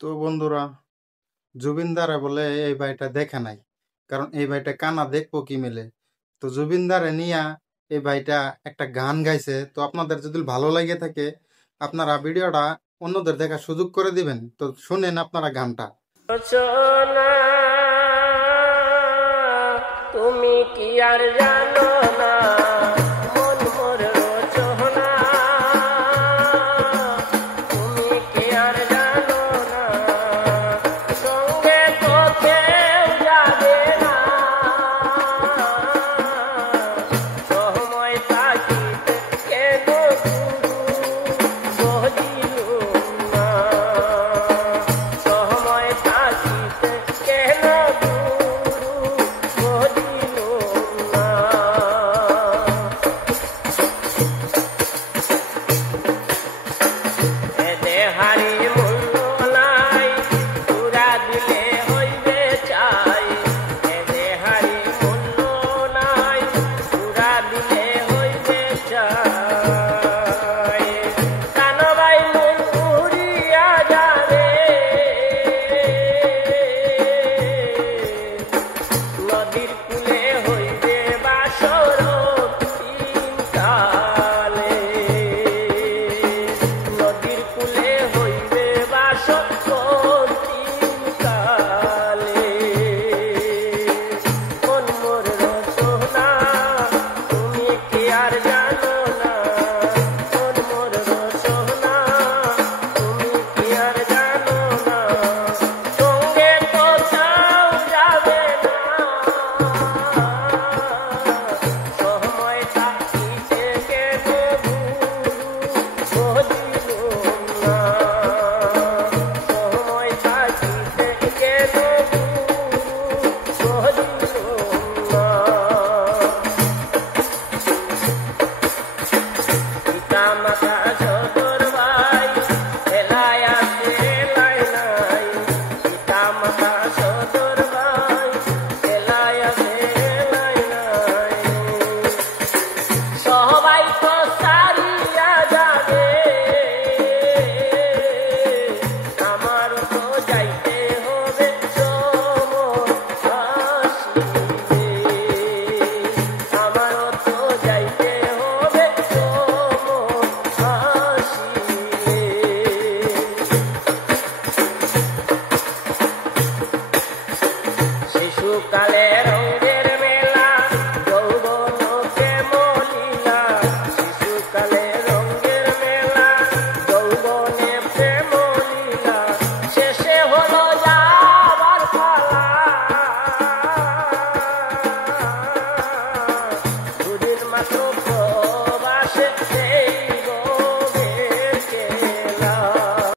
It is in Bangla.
তো বন্ধুরা, জুবিনদারে বলে এই ভাইটা দেখে নাই, কারণ এই ভাইটা কানা দেখবো কি মিলে। তো জুবিনদারে নিয়া এই ভাইটা একটা গান গাইছে। তো আপনাদের যদি ভালো লাগে থাকে, আপনারা ভিডিওটা অন্যদের দেখার সুযোগ করে দিবেন। তো শুনেন আপনারা গানটা। রচনা তুমি কি আর জানো না,